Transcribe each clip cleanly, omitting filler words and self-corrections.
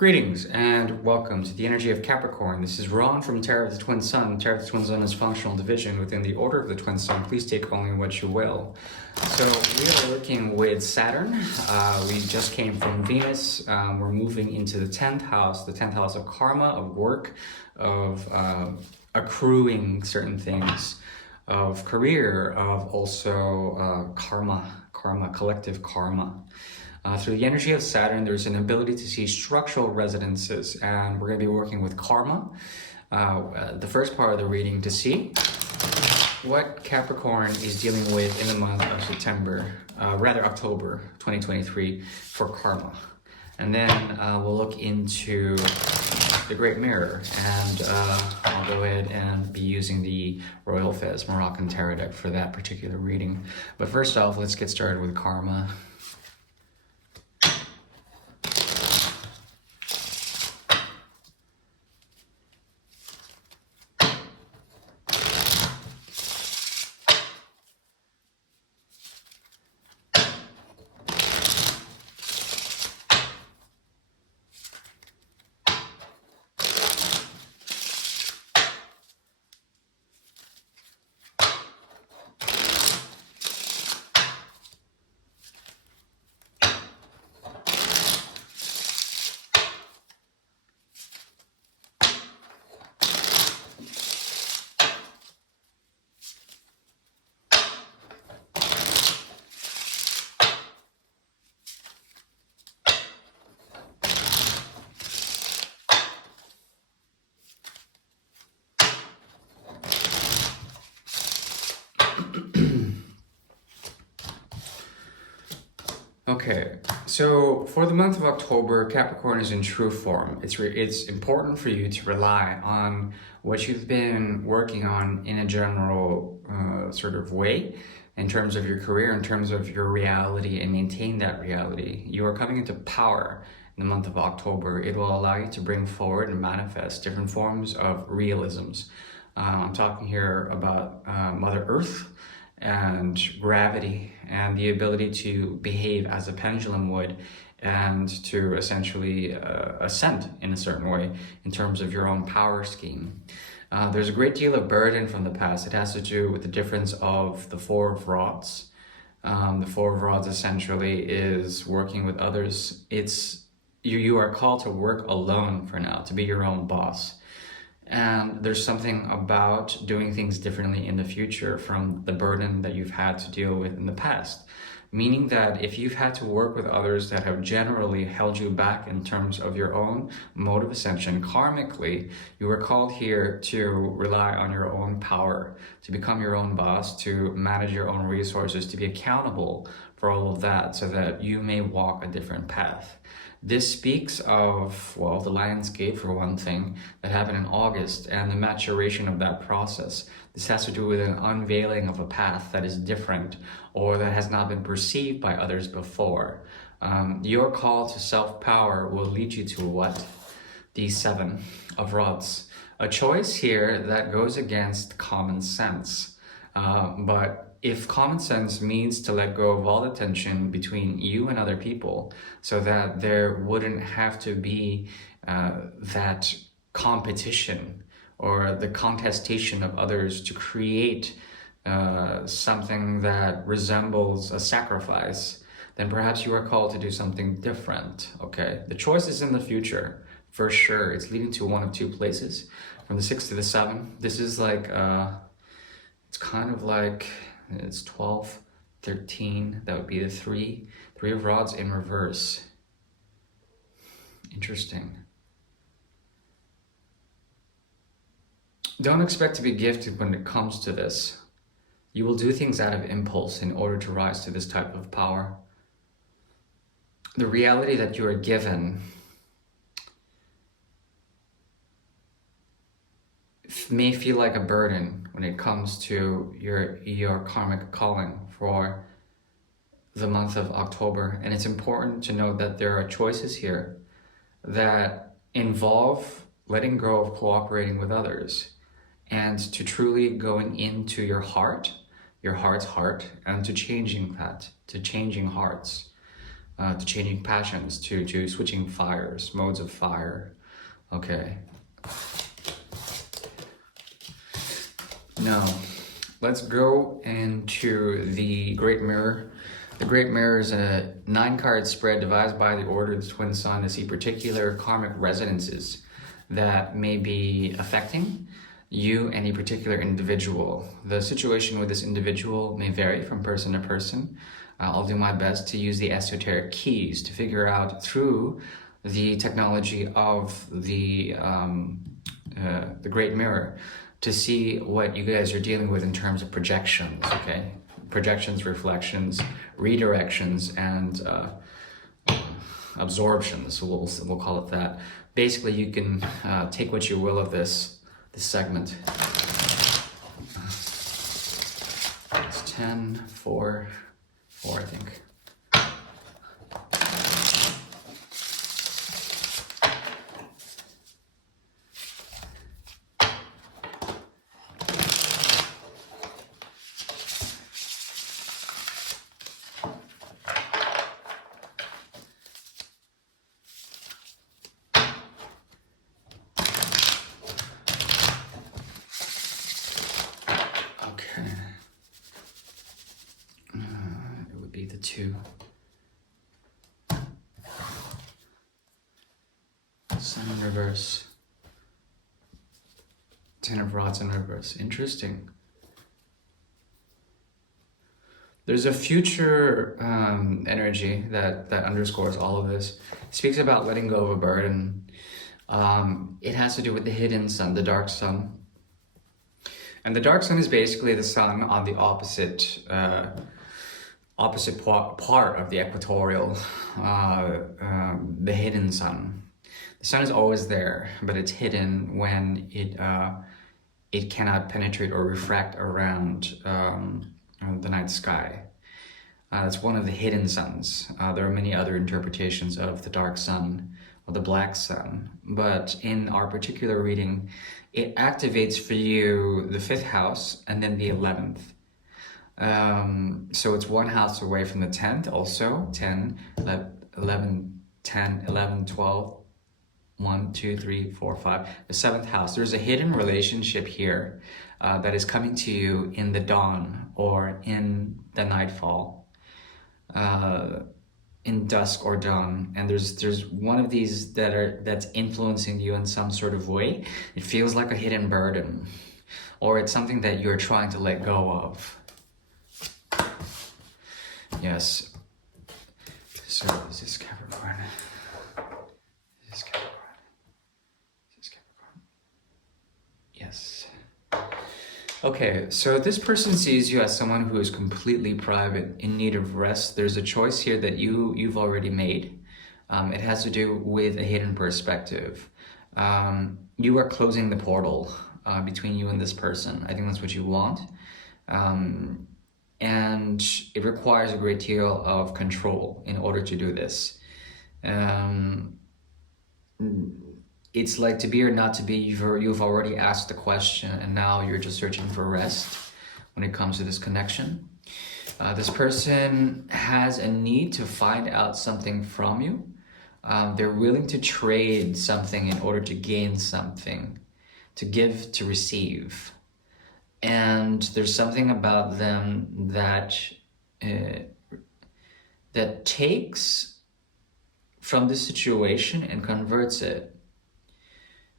Greetings and welcome to the energy of Capricorn. This is Ron from Tarot of the Twin Sun. Tarot of the Twin Sun is functional division within the order of the Twin Sun. Please take only what you will. So we are working with Saturn. We just came from Venus. We're moving into the 10th house of karma, of work, of accruing certain things, of career, of also collective karma. Through the energy of Saturn, there's an ability to see structural resonances, and we're going to be working with karma. The first part of the reading to see what Capricorn is dealing with in the month of October 2023 for karma. And then we'll look into the Great Mirror, and I'll go ahead and be using the Royal Fez Moroccan Tarot deck for that particular reading. But first off, let's get started with karma. Okay, so for the month of October, Capricorn is in true form. It's important for you to rely on what you've been working on in a general sort of way, in terms of your career, in terms of your reality, and maintain that reality. You are coming into power in the month of October. It will allow you to bring forward and manifest different forms of realisms. I'm talking here about Mother Earth and gravity and the ability to behave as a pendulum would, and to essentially ascend in a certain way in terms of your own power scheme. There's a great deal of burden from the past. It has to do with the difference of the Four of Rods. The Four of Rods essentially is working with others. You are called to work alone for now, to be your own boss. And there's something about doing things differently in the future from the burden that you've had to deal with in the past. Meaning that if you've had to work with others that have generally held you back in terms of your own mode of ascension, karmically, you are called here to rely on your own power, to become your own boss, to manage your own resources, to be accountable for all of that so that you may walk a different path. This speaks of, well, the Lion's Gate for one thing, that happened in August, and the maturation of that process. This has to do with an unveiling of a path that is different or that has not been perceived by others before. Your call to self-power will lead you to what? The Seven of Rods. A choice here that goes against common sense. But if common sense means to let go of all the tension between you and other people so that there wouldn't have to be that competition or the contestation of others to create something that resembles a sacrifice, then perhaps you are called to do something different, okay? The choice is in the future, for sure. It's leading to one of two places, from the 6 to the 7. This is like, it's kind of like, it's 12, 13, that would be the 3 of Rods in reverse. Interesting. Don't expect to be gifted when it comes to this. You will do things out of impulse in order to rise to this type of power. The reality that you are given may feel like a burden when it comes to your karmic calling for the month of October. And it's important to know that there are choices here that involve letting go of cooperating with others and to truly going into your heart's heart, and to changing that, to changing hearts. to changing passions, to switching fires, modes of fire. Okay. Now, let's go into the Great Mirror. The Great Mirror is a 9-card spread devised by the Order of the Twin Sun to see particular karmic resonances that may be affecting you and a particular individual. The situation with this individual may vary from person to person. I'll do my best to use the esoteric keys to figure out through the technology of the Great Mirror to see what you guys are dealing with in terms of projections, okay? Projections, reflections, redirections, and absorptions, we'll call it that. Basically, you can take what you will of this segment. It's 10, 4, 4, I think. It would be the 2. Sun in reverse. 10 of rods in reverse. Interesting. There's a future energy that underscores all of this. It speaks about letting go of a burden. It has to do with the hidden sun, the dark sun. And the dark sun is basically the sun on the opposite part of the equatorial, the hidden sun. The sun is always there, but it's hidden when it cannot penetrate or refract around the night sky. It's one of the hidden suns. There are many other interpretations of the dark sun or the black sun, but in our particular reading, it activates for you the 5th house and then the 11th. So it's 1 house away from the 10th also, 10, 11, 10, 11, 12, 1, 2, 3, 4, 5, the 7th house. There's a hidden relationship here that is coming to you in the dawn or in the nightfall, in dusk or dawn. And there's one of these that's influencing you in some sort of way. It feels like a hidden burden, or it's something that you're trying to let go of. Yes. So is this Capricorn? Is this Capricorn? Is this Capricorn? Yes. Okay, so this person sees you as someone who is completely private, in need of rest. There's a choice here that you've already made. It has to do with a hidden perspective. You are closing the portal between you and this person. I think that's what you want. And it requires a great deal of control in order to do this. It's like to be or not to be. You've already asked the question, and now you're just searching for rest when it comes to this connection. This person has a need to find out something from you. They're willing to trade something in order to gain something, to give, to receive. And there's something about them that that takes from this situation and converts it.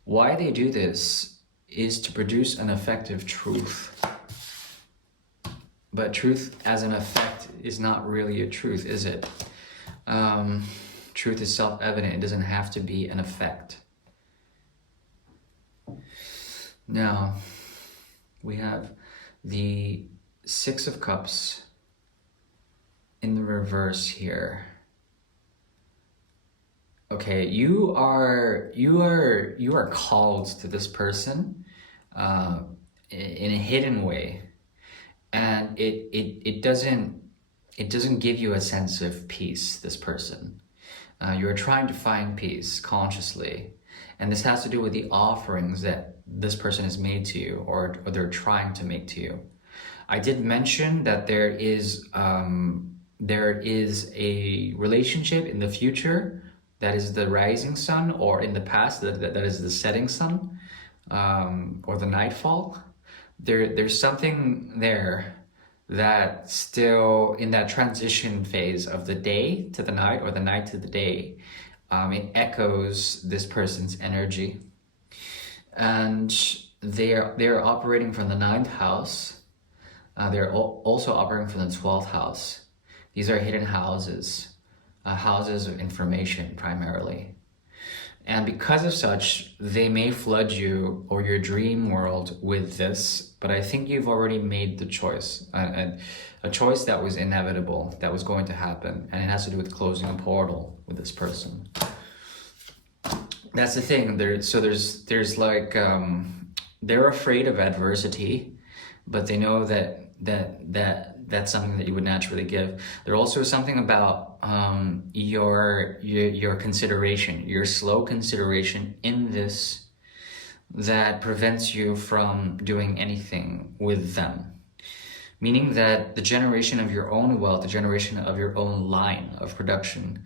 Why they do this is to produce an effective truth. But truth as an effect is not really a truth, is it? Truth is self-evident. It doesn't have to be an effect. Now, we have the 6 of Cups in the reverse here. Okay, you are called to this person in a hidden way, and it doesn't give you a sense of peace. This person, you're trying to find peace consciously, and this has to do with the offerings that this person has made to you, or they're trying to make to you. I did mention that there is there is a relationship in the future that is the rising sun, or in the past that is the setting sun, or the nightfall. There's something there that still in that transition phase of the day to the night or the night to the day, it echoes this person's energy. And they're operating from the ninth house. They're also operating from the 12th house. These are hidden houses, houses of information primarily. And because of such, they may flood you or your dream world with this, but I think you've already made the choice, a choice that was inevitable, that was going to happen, and it has to do with closing a portal with this person. That's the thing. There's like, they're afraid of adversity, but they know that's something that you would naturally give. There's also something about your consideration, your slow consideration in this, that prevents you from doing anything with them. Meaning that the generation of your own wealth, the generation of your own line of production,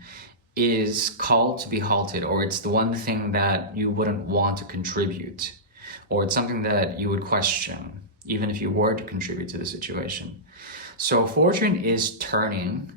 is called to be halted, or it's the one thing that you wouldn't want to contribute, or it's something that you would question, even if you were to contribute to the situation. So fortune is turning.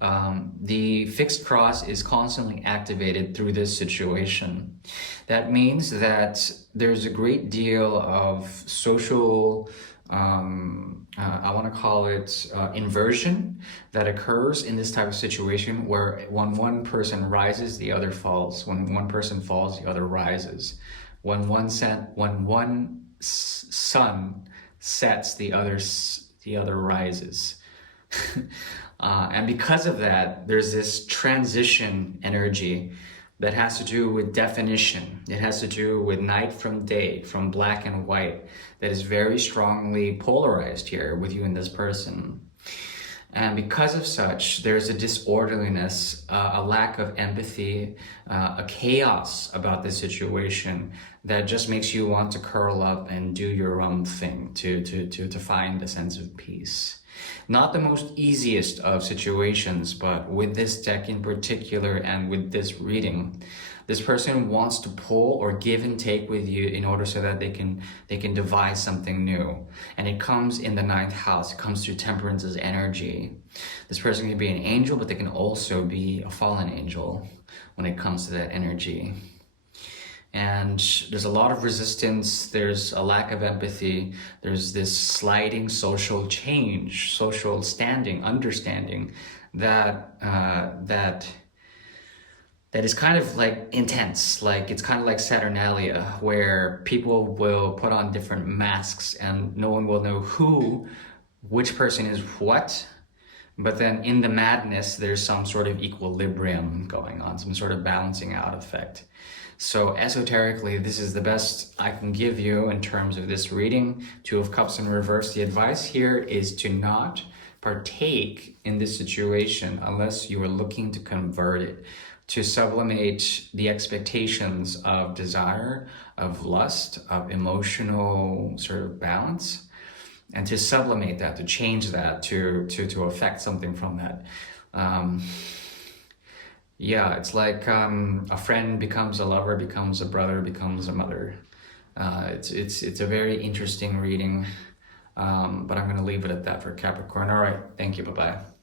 The fixed cross is constantly activated through this situation. That means that there's a great deal of social, I want to call it inversion, that occurs in this type of situation, where when one person rises, the other falls. When one person falls, the other rises. When one sun sets, the other rises. And because of that, there's this transition energy that has to do with definition. It has to do with night from day, from black and white, that is very strongly polarized here with you and this person. And because of such, there's a disorderliness, a lack of empathy, a chaos about this situation that just makes you want to curl up and do your own thing to find a sense of peace. Not the most easiest of situations, but with this deck in particular and with this reading, this person wants to pull or give and take with you in order so that they can devise something new. And it comes in the ninth house. It comes through temperance's energy. This person can be an angel, but they can also be a fallen angel when it comes to that energy. And there's a lot of resistance, there's a lack of empathy, there's this sliding social change, social standing, understanding that is kind of like intense. Like, it's kind of like Saturnalia, where people will put on different masks and no one will know which person is what. But then in the madness, there's some sort of equilibrium going on, some sort of balancing out effect. So esoterically, this is the best I can give you in terms of this reading. Two of Cups in reverse. The advice here is to not partake in this situation unless you are looking to convert it, to sublimate the expectations of desire, of lust, of emotional sort of balance, and to sublimate that, to change that, to affect something from that. Yeah, it's like a friend becomes a lover, becomes a brother, becomes a mother. It's a very interesting reading, but I'm going to leave it at that for Capricorn. All right, thank you, bye-bye.